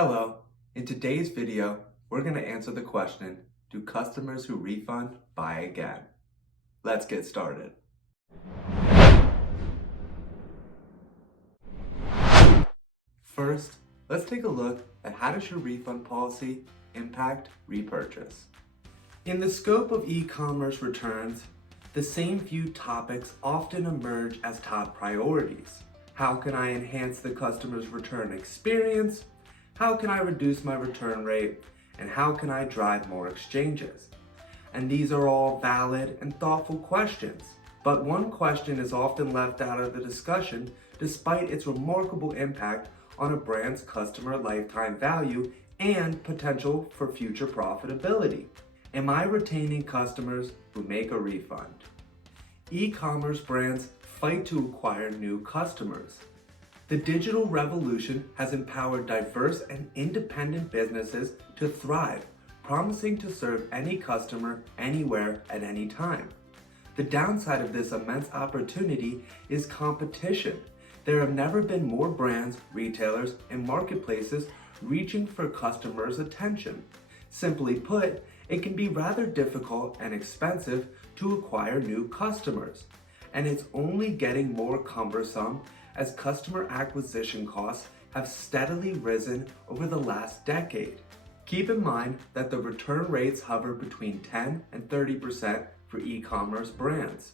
Hello, in today's video, we're going to answer the question, do customers who refund buy again? Let's get started. First, let's take a look at how does your refund policy impact repurchase. In the scope of e-commerce returns, the same few topics often emerge as top priorities. How can I enhance the customer's return experience? How can I reduce my return rate? And how can I drive more exchanges? And these are all valid and thoughtful questions. But one question is often left out of the discussion despite its remarkable impact on a brand's customer lifetime value and potential for future profitability. Am I retaining customers who make a refund? E-commerce brands fight to acquire new customers. The digital revolution has empowered diverse and independent businesses to thrive, promising to serve any customer anywhere at any time. The downside of this immense opportunity is competition. There have never been more brands, retailers, and marketplaces reaching for customers' attention. Simply put, it can be rather difficult and expensive to acquire new customers, and it's only getting more cumbersome as customer acquisition costs have steadily risen over the last decade. Keep in mind that the return rates hover between 10 and 30% for e-commerce brands.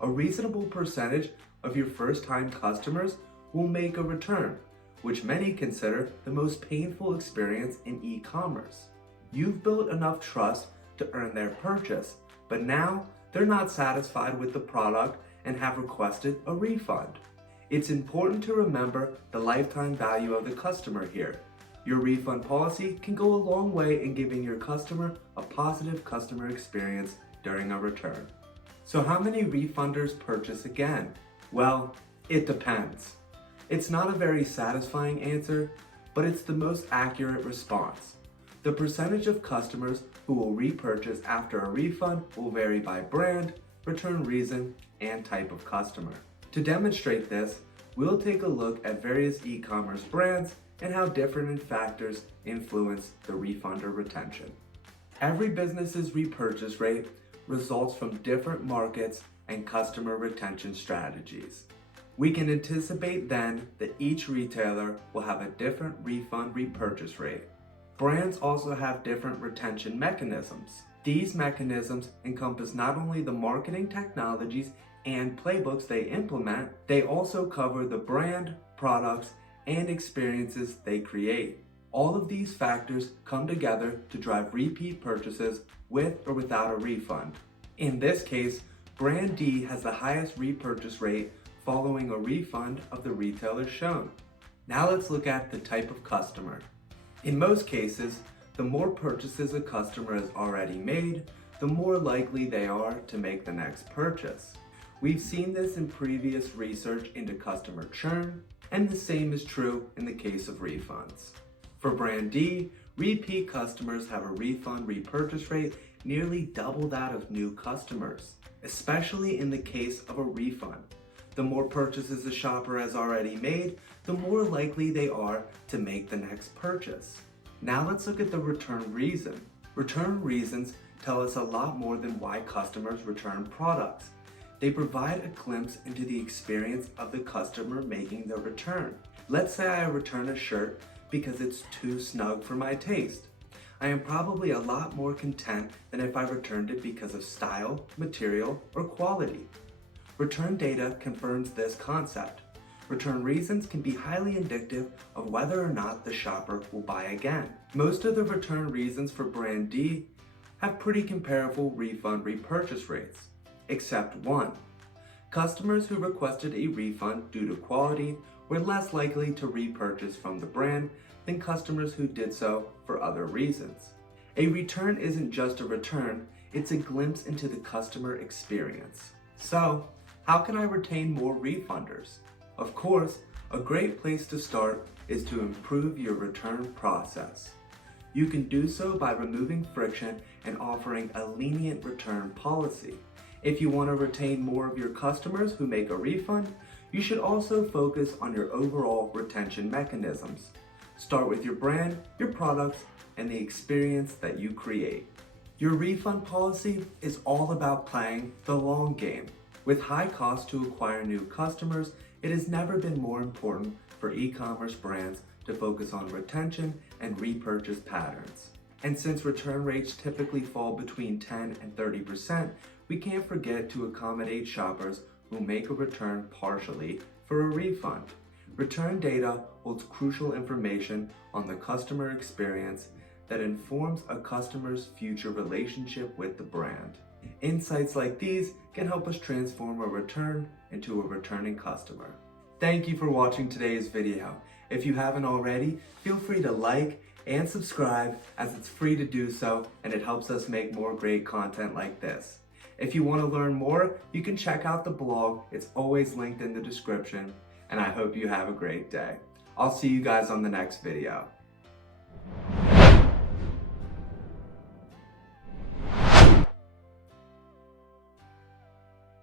A reasonable percentage of your first-time customers will make a return, which many consider the most painful experience in e-commerce. You've built enough trust to earn their purchase, but now they're not satisfied with the product and have requested a refund. It's important to remember the lifetime value of the customer here. Your refund policy can go a long way in giving your customer a positive customer experience during a return. So how many refunders purchase again? Well, it depends. It's not a very satisfying answer, but it's the most accurate response. The percentage of customers who will repurchase after a refund will vary by brand, return reason, and type of customer. To demonstrate this, we'll take a look at various e-commerce brands and how different factors influence the refunder retention. Every business's repurchase rate results from different markets and customer retention strategies. We can anticipate then that each retailer will have a different refund repurchase rate. Brands also have different retention mechanisms. These mechanisms encompass not only the marketing technologies and playbooks they implement, they also cover the brand, products, and experiences they create. All of these factors come together to drive repeat purchases with or without a refund. In this case, Brand D has the highest repurchase rate following a refund of the retailer shown. Now let's look at the type of customer. In most cases, the more purchases a customer has already made, the more likely they are to make the next purchase. We've seen this in previous research into customer churn, and the same is true in the case of refunds. For Brand D, repeat customers have a refund repurchase rate nearly double that of new customers, especially in the case of a refund. The more purchases a shopper has already made, the more likely they are to make the next purchase. Now let's look at the return reason. Return reasons tell us a lot more than why customers return products. They provide a glimpse into the experience of the customer making the return. Let's say I return a shirt because it's too snug for my taste. I am probably a lot more content than if I returned it because of style, material, or quality. Return data confirms this concept. Return reasons can be highly indicative of whether or not the shopper will buy again. Most of the return reasons for Brand D have pretty comparable refund repurchase rates, except one. Customers who requested a refund due to quality were less likely to repurchase from the brand than customers who did so for other reasons. A return isn't just a return, it's a glimpse into the customer experience. So, how can I retain more refunders? Of course, a great place to start is to improve your return process. You can do so by removing friction and offering a lenient return policy. If you want to retain more of your customers who make a refund, you should also focus on your overall retention mechanisms. Start with your brand, your products, and the experience that you create. Your refund policy is all about playing the long game. With high cost to acquire new customers, it has never been more important for e-commerce brands to focus on retention and repurchase patterns. And since return rates typically fall between 10 and 30%, we can't forget to accommodate shoppers who make a return partially for a refund. Return data holds crucial information on the customer experience that informs a customer's future relationship with the brand. Insights like these can help us transform a return into a returning customer. Thank you for watching today's video. If you haven't already, feel free to like and subscribe, as it's free to do so and it helps us make more great content like this. If you want to learn more, you can check out the blog. It's always linked in the description, and I hope you have a great day. I'll see you guys on the next video.